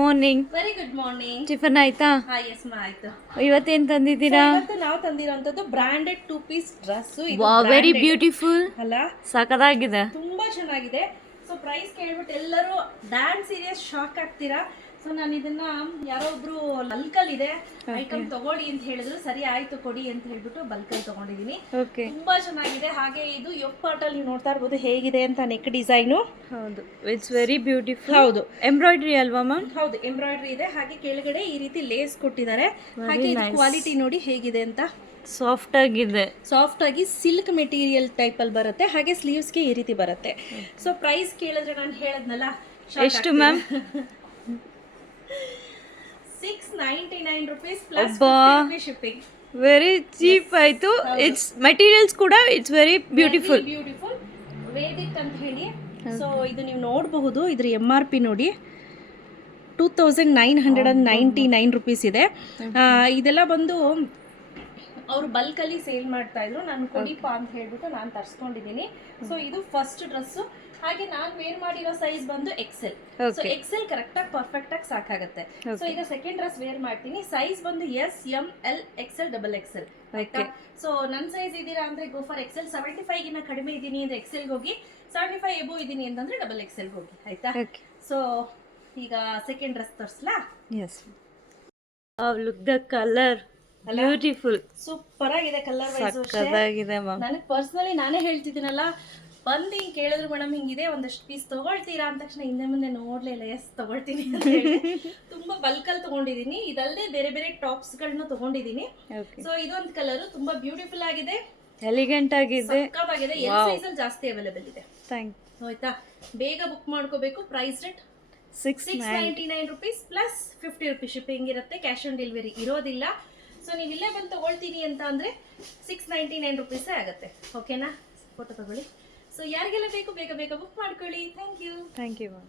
Morning. Very good morning. Tiffin ಆಯ್ತಾ? Yes ಮಾ ಆಯ್ತು. ಇವತ್ತೇನ್ ತಂದಿದ್ದೀರಾ? ಇವತ್ತು ನಾವು ತಂದಿರೋಂಥದ್ದು branded 2 piece dress. Very beautiful ಅಲ್ಲ, ಸಖತ್ತಾಗಿದೆ, ತುಂಬಾ ಚೆನ್ನಾಗಿದೆ. ಸೊ ಪ್ರೈಸ್ ಕೇಳ್ಬಿಟ್ಟು ಎಲ್ಲರೂ ಡ್ಯಾನ್ ಸೀರಿಯಸ್ ಶಾಕ್ ಆಗ್ತೀರಾ. ಸೊ ನಾನು ಇದನ್ನ ಯಾರೋ ಒಬ್ರು ಬಲ್ಕಲ್ ಇದೆ ಐಟಮ್ ತಗೊಳ್ಳಿ ಅಂತ ಹೇಳಿದ್ರು, ಸರಿ ಆಯ್ತು ಕೊಡಿ ಅಂತ ಹೇಳ್ಬಿಟ್ಟು ಬಲ್ಕಲ್ ತಗೊಂಡಿದೀನಿ. ತುಂಬಾ ಚೆನ್ನಾಗಿದೆ. ಹಾಗೆ ಇದು ಯೋಗ್ ಪಾರ್ಟ್ ಅಲ್ಲಿ ನೀವು ನೋಡ್ತಾ ಇರ್ಬೋದು ಹೇಗಿದೆ ಅಂತ ನೆಕ್ ಡಿಸೈನು. ಹೌದು, ಇಟ್ಸ್ ವೆರಿ ಬ್ಯೂಟಿಫುಲ್. ಹೌದು, ಎಂಬ್ರಾಯ್ಡ್ರಿ ಅಲ್ವಾ ಮ್ಯಾಮ್? ಹೌದು, ಎಂಬ್ರಾಯ್ಡ್ರಿ ಇದೆ. ಹಾಗೆ ಕೆಳಗಡೆ ಈ ರೀತಿ ಲೇಸ್ ಕೊಟ್ಟಿದ್ದಾರೆ. ಹಾಗೆ ಕ್ವಾಲಿಟಿ ನೋಡಿ ಹೇಗಿದೆ ಅಂತ. ಸಾಫ್ಟ್ ಆಗಿದೆ, ಸಾಫ್ಟ್ ಆಗಿ ಸಿಲ್ಕ್ ಮೆಟೀರಿಯಲ್ ಟೈಪ್ ಅಲ್ಲಿ ಬರುತ್ತೆ. ಹಾಗೆ ಸ್ಲೀವ್ಸ್ಗೆ ಈ ರೀತಿ ಬರುತ್ತೆ. ಸೊ ಪ್ರೈಸ್ ಕೇಳಿದ್ರೆ ನಾನು ಹೇಳದ್ನಲ್ಲ, ಎಷ್ಟು ma'am? 699 rupees plus shipping. Very cheap ಆಯ್ತು. ಇಟ್ಸ್ ಮೆಟೀರಿಯಲ್ಸ್ ಕೂಡ ಇಟ್ಸ್ ವೆರಿ ಬ್ಯೂಟಿಫುಲ್. ವೇದಿಕ್ ಅಂತ ಹೇಳಿ. ಸೊ ಇದು ನೀವು ನೋಡಬಹುದು, ಇದ್ರ MRP ನೋಡಿ 2999 rupees ಇದೆ. ಇದೆಲ್ಲ ಬಂದು ಅವರು ಬಲ್ಕಲ್ಲಿ ಸೇಲ್ ಮಾಡ್ತಾ ಇದ್ರು. ನಾನು ಕೊಡಿಪ ಅಂತ ಹೇಳ್ಬಿಟ್ಟು ನಾನು ತರಿಸ್ಕೊಂಡಿದ್ದೀನಿ. ಸೊ ಇದು ಫಸ್ಟ್ ಡ್ರೆಸ್ಸು. ಹಾಗೆ ನಾನು ವೇರ್ ಮಾಡಿರೋ ಸೈಜ್ ಬಂದು XL. ಸೊ XL ಕರೆಕ್ಟಾಗಿ ಪರ್ಫೆಕ್ಟಾಗಿ ಸಾಕಾಗುತ್ತೆ. ಸೊ ಈಗ ಸೆಕೆಂಡ್ ಡ್ರೆಸ್ ವೇರ್ ಮಾಡ್ತೀನಿ. ಸೈಜ್ ಬಂದು S, M, L, XL, XXL. ಆಯ್ತಾ? ಸೊ ನನ್ನ ಸೈಜ್ ಇದ್ದೀರಾ ಅಂದ್ರೆ ಗೋ ಫಾರ್ XL. 75 ಗಿನ್ನ ಕಡಿಮೆ ಇದ್ದೀನಿ ಅಂದ್ರೆ XL ಹೋಗಿ, 75 ಎಬೋ ಇದ್ದೀನಿ ಅಂತಂದ್ರೆ XXL ಹೋಗಿ. ಆಯ್ತಾ? ಸೊ ಈಗ ಸೆಕೆಂಡ್ ಡ್ರೆಸ್ ತೋರಿಸ್ಲಾ? Yes. Look the colour, beautiful, super ಆಗಿದೆ. ಕಲರ್ ವೈಸ್ ಸಖತ್ತಾಗಿದೆ ಮ್ಯಾಮ್. ನನಗೆ ಪರ್ಸನಲಿ ನಾನೇ ಹೇಳ್ತಿದ್ದೀನಲ್ಲ, ಬಂದು ಹಿಂಗೆ ಕೇಳಿದ್ರು ಮೇಡಮ್ ಹಿಂಗಿದೆ ಒಂದಷ್ಟು ಪೀಸ್ ತಗೊಳ್ತೀರಾ ಅಂದ ತಕ್ಷಣ ಹಿಂದೆ ಮುಂದೆ ನೋಡ್ಲೇ ಇಲ್ಲ. ಎಸ್ ತಗೊಳ್ತೀನಿ ಅಂತ ಹೇಳಿ ತುಂಬಾ ಬಲ್ಕಲ್ಲಿ ತಗೊಂಡಿದ್ದೀನಿ. ಇದಲ್ಲದೆ ಬೇರೆ ಬೇರೆ ಟಾಪ್ಸ್ಗಳನ್ನ ತಗೊಂಡಿದ್ದೀನಿ. ಸೊ ಇದೊಂದು ಕಲರ್ ತುಂಬಾ ಬ್ಯೂಟಿಫುಲ್ ಆಗಿದೆ, ಎಲಿಗೆಂಟ್ ಆಗಿದೆ, ಸಕ್ಕತ್ತಾಗಿದೆ. ಎಲ್ ಸೈಜ್ ಅಲ್ಲಿ ಜಾಸ್ತಿ ಅವೈಲೇಬಲ್ ಇದೆ. ಆಯ್ತಾ? ಬೇಗ ಬುಕ್ ಮಾಡ್ಕೋಬೇಕು. Price rate 699 rupees plus 50 rupees shipping ಇರುತ್ತೆ. ಕ್ಯಾಶ್ ಆನ್ ಡೆಲಿವರಿ ಇರೋದಿಲ್ಲ. ಸೊ ನೀವು ಇಲ್ಲೇ ಬಂದು ತಗೊಳ್ತೀನಿ ಅಂತ ಅಂದರೆ 699 rupees ಆಗುತ್ತೆ. ಓಕೆನಾ? ಫೋಟೋ ತಗೊಳ್ಳಿ. ಸೊ ಯಾರಿಗೆಲ್ಲ ಬೇಕು ಬೇಗ ಬೇಗ ಬುಕ್ ಮಾಡ್ಕೊಳ್ಳಿ. Thank you. Thank you ma'am.